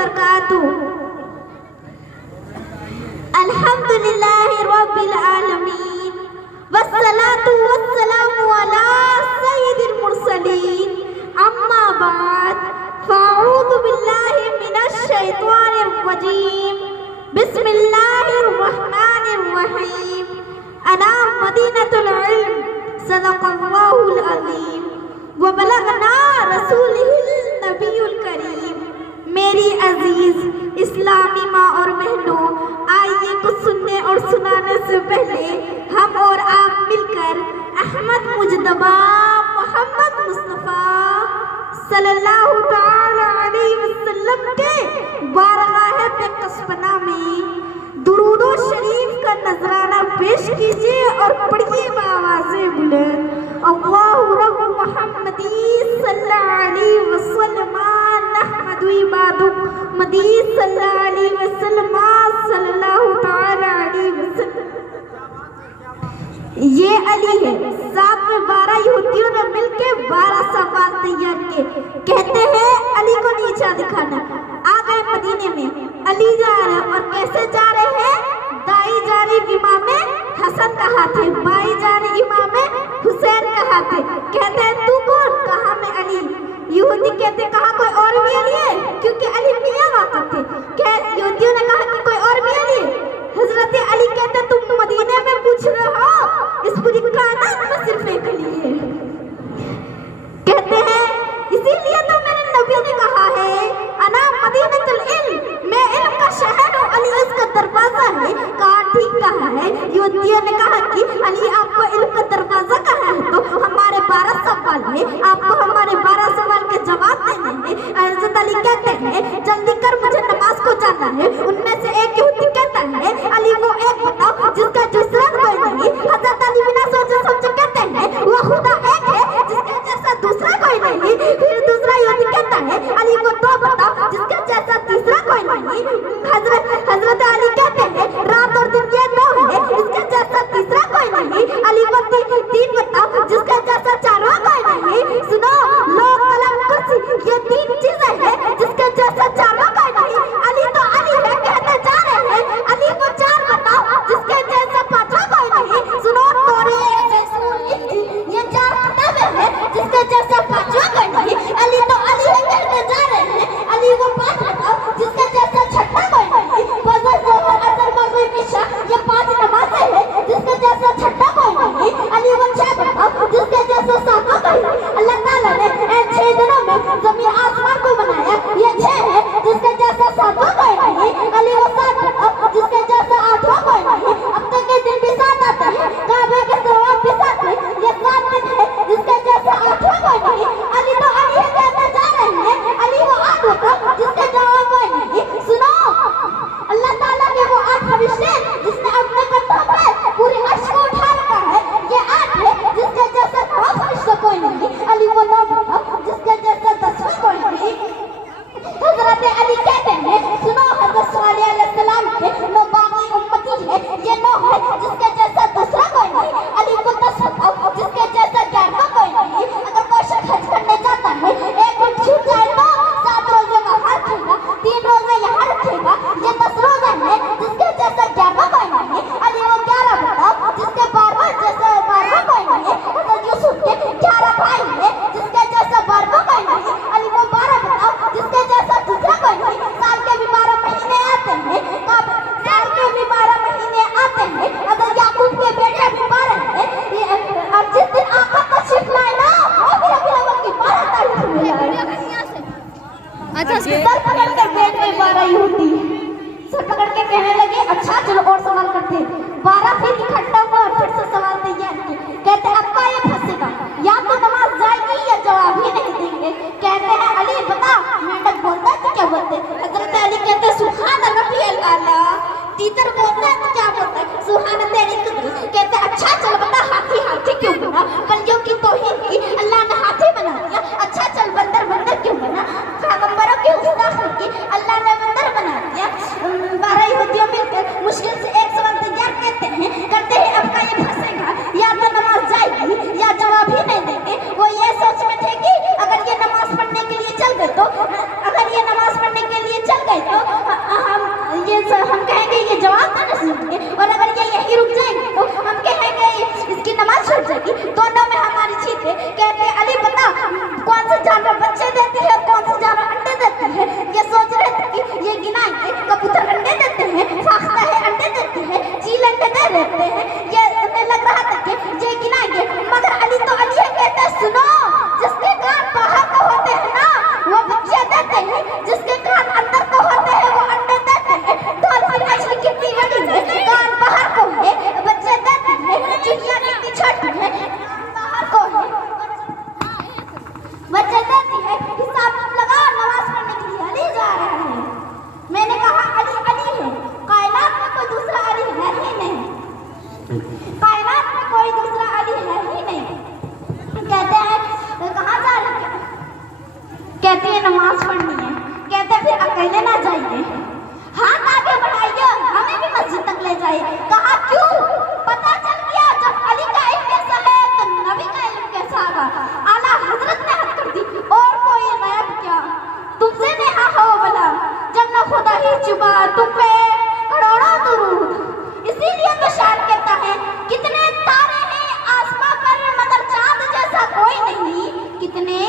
वबरकातुहू। अल्हम्दुलिल्लाहि रब्बिल आलमीन वस्सलातु वस्सलामु अला सय्यिदिल मुरसलीन अम्मा बाद फ़अऊज़ु बिल्लाहि मिनश शैतानिर रजीम बिस्मिल्लाहिर रहमानिर रहीम। अना मदीनतुल इल्म सदक़ल्लाहुल अज़ीम व बलगना रसूलिहिल नबियुल करीम। मेरी अजीज इस्लामी माँ और बहनों, आइए कुछ सुनने और सुनाने से पहले हम और आप मिलकर अहमद मुजतबा मोहम्मद मुस्तफ़ा सल्लल्लाहु तआला अलैहि वसल्लम के बारगाह बेकसपना में दुरूदो शरीफ का नजराना पेश कीजिए और पढ़िए आवाज़े बुलंद। अल्लाहु रब्बु मुहम्मदी सल्लल्लाहु अलैहि वसल्लम नहमदु इबादुक मदी सल्लल्लाहु अलैहि वसल्लम सल्लल्लाहु तआला अलैहि वसल्लम। ये अली है। साथ में 12 यहूदियों ने मिलकर 12 सवाल तैयार किए। कहते हैं अली को नीचा दिखाना। आ गए मदीने में, अली जा रहे हैं और कैसे जा रहे हैं? दाई जानिब इमाम हसन का हाथ है, बाई जानिब इमाम हुसैन का हाथ है। कहते हैं तू कौन? कहा मैं अली। यहूदी कहते कहा कोई और भी अली है? क्योंकि अली मियां वाक़िफ़ थे। क्या यहूदियों ने कहा कि कोई और भी अली है? हजरत अली कहते तुम मदीने में पूछ रहे हो, इस पूरी कायनात में सिर्फ एक अली है। कहते हैं इसीलिए तो मेरे नबी ने कहा है अना मदीनतुल इल्म, मैं इल्म का शहर हूँ, अली उसका दरवाजा है। कहा ठीक कहा है। यहूदियों ने कहा कि अली आपको इल्म का दरवाजा कहा है तो हमारे 12 सवाल है, आपको हमारे 12 सवाल के जवाब देने हैं। हजरत अली कहते हैं जल्दी कर, मुझे नमाज को जाना है। उनमें से एक यहूदी कहता है अली वो एक बताओ जिसका दूसरा कोई नहीं। हजरत अली बिना सोचे समझे कहते हैं वो खुदा एक है जिसका जैसा दूसरा कोई नहीं। फिर दूसरा यहूदी कहता है अली वो दो बताओ जिसका जैसा तीसरा कोई नहीं। हजरत अली कहते हैं रात और दिन ये दो है, इसका जैसा तीसरा कोई नहीं। अली वो तीन बताओ जिसका जैसा चारवा कोई नहीं। सुनो लोग कलम कुर्सी ये 3 चीजें हैं जिसका जैसा चारवा कोई नहीं। अली तो अली है कहते जा रहे हैं, अली वो 4 बताओ जिसके जैसा पांचवा कोई नहीं। सुनो तोरे ये 4 किताबें हैं जिसके जैसा पांचवा कोई नहीं। अली तो अली है कहते जा रहे हैं, अली वो 5 बताओ जिसका जैसा छठा कोई नहीं। फजर ज़ोहर असर मगरिब इशा ये 5 नमाजें हैं जिसका जैसा छठा कोई नहीं। अली वो 6 बताओ जिसके जैसा सातवां कोई नहीं। अल्लाह ताला ने इन 6 दिनों में जमीन आसमान को बनाया, ये 6 है जिसके जैसा सातवां कोई नहीं। अली वो 7 बताओ जिसके जैसा आठवां कोई नहीं। अब तक के दिन भी 7 आते हैं, काबे के सवाब भी 7 है, ये 7 दिन है जिसके जैसा आठवां कोई नहीं। अली तो अली है कहते जा रहे हैं, अली वो 8 बताओ जिसके जवाब कोई नहीं। सुनो अल्लाह ताला के वो 8 फरिश्ते जिसने अपने कंधों पे पूरी अर्श को उठा रखा है, ये 8 है जिसके जैसा 9 फरिश्ते कोई नहीं। अली वो 9 बताओ जिसके जैसा 10वां कोई नहीं। हजरत अली कहते हैं सुनो हजरत सालेह अलैहिस्सलाम के 9 बाकी उम्मती है, ये 9 है जिसके जैसा दूसरा कोई नहीं। अली को 10 बताओ जिसके जैसा 11वां कोई नहीं। अगर कोई शख्स हज करने जाता है, एक मिनट छूट जाए तो 7 रोजे वहाँ रखेगा, 3 रोजे यहाँ रखेगा, ये 10 रोजे है जिसके जैसा 11वां कोई नहीं। अली वो 11 बताओ जिसके 12वां जैसा 12वां कोई नहीं। हजरत यूसुफ के 11 भाई है जिसके जैसा 12वां कोई नहीं। अली वो 12 बताओ जिसके जैसा दूसरा कोई नहीं। साल के भी 12 महीने आते हैं, साल के भी 12 महीने आते हैं। अगर याकूब के बेटे भी 12 हैं, और जिस दिन आका तशरीफ लाए ना वो भी रबी अव्वल की 12 तारीख में आए। अच्छा सर पकड़ के बैठ गए 12 यहूदी, सर पकड़ के कहने लगे अच्छा चलो और सवाल करते हैं। 12 फिर इकट्ठा हुआ और फिर से सवाल तैयार किए। कहते अब्बा ये फंसेगा, या तो नमाज जाएगी या जवाब ही नहीं देंगे। कहते हैं अली बता, मेंढक बोलता है तो क्या बोलते हैं? हजरत अली कहते हैं सुभान रब्बियल आला। तीतर बोलता है तो क्या बोलता है? सुभान तेरी कुदरत। कहते अच्छा चल बता हाथी हाथी क्यों बना? बलियों की तौहीन की अल्लाह ने हाथी बना दिया। अच्छा चल बंदर बंदर क्यों बना? पैगंबरों की गुस्ताखी की अल्लाह ने बंदर बना दिया। 12 यहूदियों मिलकर मुश्किल से एक सवाल तैयार करते हैं अब का ये फंसेगा, या तो नमाज जाएगी या जवाब ही नहीं देंगे। वो ये सोच में थे कि अगर ये नमाज पढ़ने के लिए चल गए तो अगर ये नमाज पढ़ने के लिए चल गए अकेले ना जाइए, हाथ आगे बढ़ाइए, हमें भी मस्जिद तक ले जाइए। कहा क्यों? पता चल गया जब अली का इल्म कैसा है तो नबी का इल्म कैसा होगा। आला हजरत ने हद कर दी, और कोई गैब क्या तुमसे नेहा हो भला, जब न खुदा ही चुबा तुम पे करोड़ों दुरूद। इसीलिए तो शायर कहता है कितने तारे हैं आसमां पर मगर चांद जैसा कोई नहीं, कितने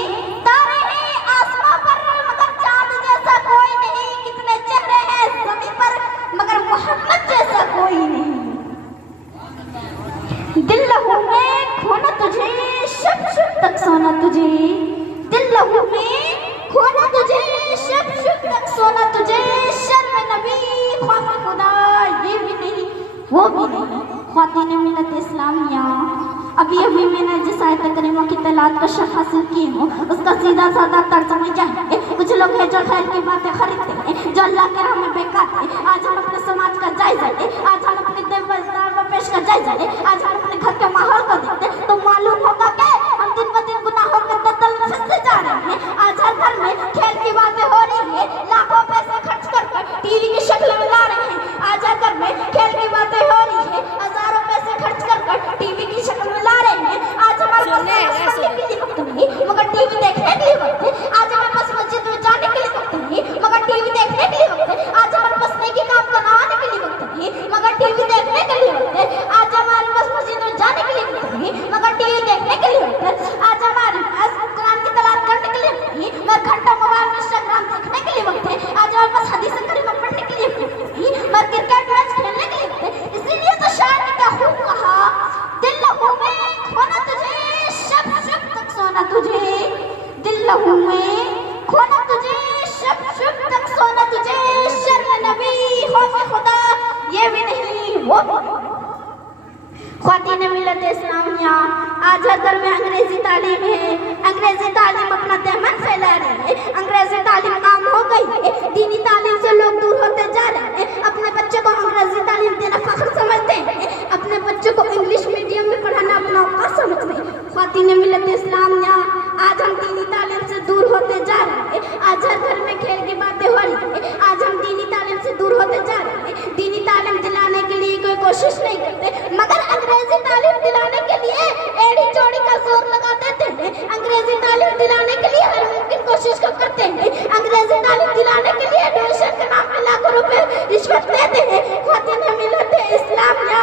तारे हैं आसमां पर मगर चांद जैसा कोई नहीं, कितने चेहरे हैं ज़मीन पर मगर मोहम्मद जैसा कोई नहीं। दिल लहू में खोना तुझे, शब शब तक सोना तुझे, दिल लहू में खोना तुझे, शब शब तक सोना तुझे, शर्म नबी खौफ खुदा ये भी नहीं वो भी नहीं। ख्वातीन मिल्लत इस्लामिया, अभी अभी मैंने जिस आयत करीमा की तलात का शर्ह हासिल की हूँ उसका सीधा साधा तर्जुमा यह है। कुछ लोग हैं जो खैर की बातें खरीदते हैं, जो अल्लाह के राह में बेकार है। आज हम अपने समाज का जायजा ले, आज हम अपने देवदार पेश का जायजा ले, आज हम अपने घर के माहौल को देखते तो मालूम होगा कि हम दिन ब दिन गुनाहों के दलदल में फंसते जा रहे हैं। आज हर घर में खेल की बातें हो रही है, लाखों पैसे खर्च कर टीवी की शक्ल में ला रहे हैं। आज हर घर में खेल की बातें हो रही है, हजारों पैसे खर्च कर टीवी की शक्ल में ला रहे हैं। आज हमारे पास पढ़ने के लिए वक्त नहीं मगर टीवी देखने के लिए वक्त है। आज हमारे पास मस्जिद में जाने के लिए वक्त नहीं मगर टीवी देखने के लिए वक्त है। आज हमारे पास नेकी काम कराने के लिए वक्त नहीं मगर टीवी देखने के लिए वक्त है। आज हमारे पास मस्जिद में जाने के लिए वक्त नहीं मगर टीवी देखने के लिए वक्त है। आज हमारे पास कुरान की तलावत करने के लिए नहीं मगर घंटा मोबाइल में इंस्टाग्राम देखने के लिए वक्त है। आज हमारे पास हदीस करीमा पढ़ने के लिए नहीं मगर क्रिकेट मैच खेलने के लिए वक्त है। इसीलिए तो शायर ने क्या खूब कहा, दिल लहू में खोना तुझे, शब शब तक सोना तुझे, दिल लहू में खोना तुझे, शब शब तक सोना तुझे, शर्म नबी खौफ खुदा ये भी नहीं वो भी नहीं। ख्वातीन मिल्लत इस्लामिया, आज हर घर में अंग्रेजी तालीम है, अंग्रेजी तालीम अपना दहमन फैला रही है, अंग्रेजी तालीम काम हो गई है, दीनी तालीम से लोग दूर होते जा रहे हैं। अपने बच्चे को अंग्रेजी तालीम देना फख्र समझते हैं, अपने बच्चों को इंग्लिश मीडियम में पढ़ाना अपना औकात समझते हैं। ख्वातीन मिल्लत इस्लामिया, आज हम दीनी तालीम से दूर होते जा रहे हैं। आज हर घर में खेल की बातें हो रही है, आज हम दीनी तालीम से दूर होते जा रहे हैं। दीनी तालीम दिलाने के लिए कोई कोशिश नहीं करते मगर अंग्रेजी तालीम दिलाने के लिए एड़ी चौड़ी का जोर लगा देते हैं। अंग्रेजी तालीम दिलाने के लिए हर मुमकिन कोशिश को करते हैं। अंग्रेजी तालीम दिलाने के लिए डोनेशन के नाम पे लाखों रुपए रिश्वत लेते हैं। ख्वातीन मिल्लत इस्लामिया,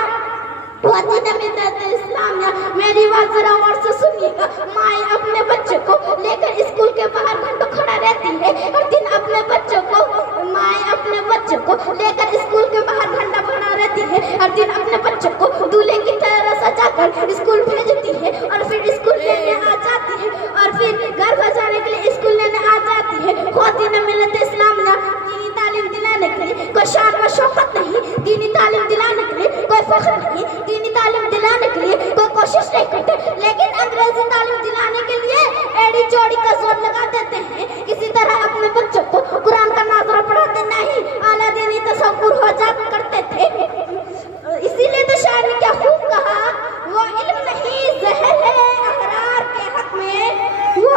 ख्वातीन मिल्लत इस्लामिया, मेरी बात जरा और से सुनिएगा। माए अपने बच्चे को लेकर स्कूल के बाहर घंटों खड़ा रहती है, हर दिन अपने बच्चों को माए अपने बच्चे को लेकर स्कूल के बाहर घंटा खड़ा रहती है, हर दिन अपने बच्चों को दूल्हे की तरह सजाकर स्कूल भेजती है और फिर स्कूल लेने आ जाती है और फिर घर बजाने के लिए स्कूल लेने आ जाती है। ख्वातीन मिल्लत इस्लामिया, दीनी तालीम दिलाने के लिए कोई शान व शौकत नहीं, दीनी तालीम दिलाने के लिए कोई फख्र नहीं, दीनी तालीम दिलाने के लिए कोई कोशिश नहीं करते, लेकिन अंग्रेजी तालीम दिलाने के लिए एड़ी चौड़ी का जोर लगा देते हैं। किसी तरह अपने बच्चों को कुरान का नाज़रा पढ़ाते नहीं, आला दीनी तसव्वुर हो जा करते थे। इसीलिए तो शायर ने क्या खूब कहा, वो इल्म नहीं जहर है अहरार के हक में, वो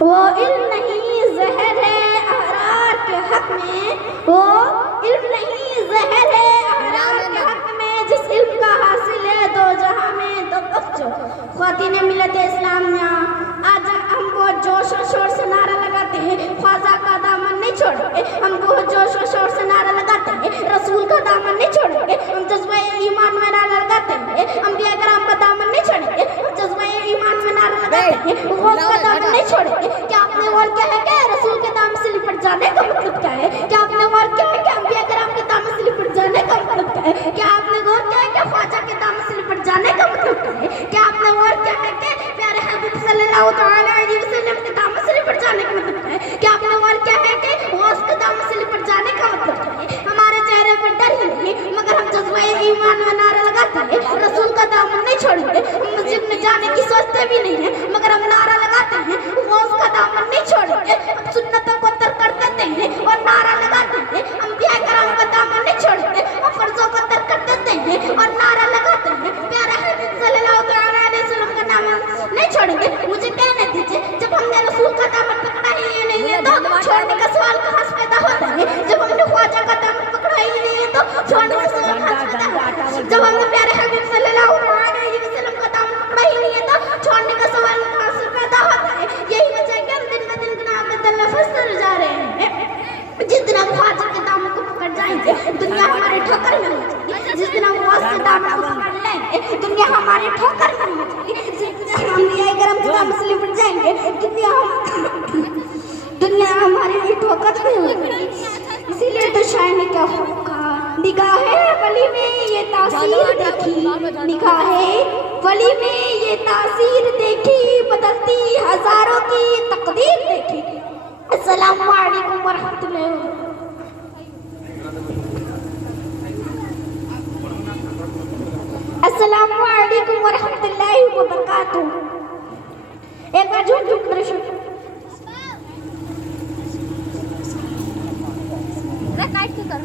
वो इल्म नहीं जहर है अहरार के हक में, वो इल्म नहीं जहर है अहरार के हक में, जिस इल्म का हासिल है दो जहां में दो बख्शो। ख्वातीन मिल्लत इस्लामिया, आज हम बहुत जोश और शोर से नारा लगाते हैं, ख्वाजा का दामन नहीं छोड़ेंगे। हम बहुत जोश और शोर से नारा लगाते हैं, रसूल का दामन नहीं छोड़ेंगे। हम जज्बा ईमान में नारा लगाते हैं, अंबिया कराम का दामन नहीं छोड़ेंगे। हम जज्बा ईमान में नारा लगाते हैं, गौस का दामन नहीं छोड़ेंगे। क्या आपने और क्या है क्या रसूल के दामन से लिपट जाने का मतलब क्या है? क्या आपने और क्या है क्या अंबिया कराम के दामन से लिपट जाने का मतलब क्या है? क्या आपने और क्या है क्या ख्वाजा के दामन से लिपट जाने का मतलब क्या है? क्या आपने और क्या है क्या प्यारे हबीब सल्लल्लाहु अलैहि वसल्लम के दामन से लिपट जाने का मतलब क्या है? क्या आपने और क्या है कि गौस के दामन से लिपट जाने का मतलब क्या है? हमारे चेहरे पर डर ही नहीं मगर हम जज्बा ईमान में नारा लगाते हैं, रसूल का दामन नहीं छोड़ेंगे। हम मस्जिद में जाने की सोचते भी नहीं है मगर हम नारा लगाते हैं, गौस का दामन नहीं छोड़ेंगे। हम सुन्नतों को तरक कर देते हैं और जिस दिन हम ख्वाजा के दामन को पकड़ जाएंगे दुनिया हमारे ठोकर में हो जाएगी। जिस दिन हम गौस के दामन को पकड़ लेंगे दुनिया हमारे ठोकर में हो जाएगी। जिस दिन हम लिया करम के दामन से लिपट जाएंगे दुनिया हमारे लिए ठोकर में हो जाएगी। इसीलिए तो शायर ने क्या कहा, निगाहे वली में ये तासीर देखी, निगाहे वली में ये तासीर देखी, बदलती हजारों की तकदीर देखी। अस्सलाम वालेकुम वरहमतुल्लाहि अस्सलाम वालेकुम वरहमतुल्लाहि वबरकातुहू। एक बार झूठ झूठ दर्शन काट के कर।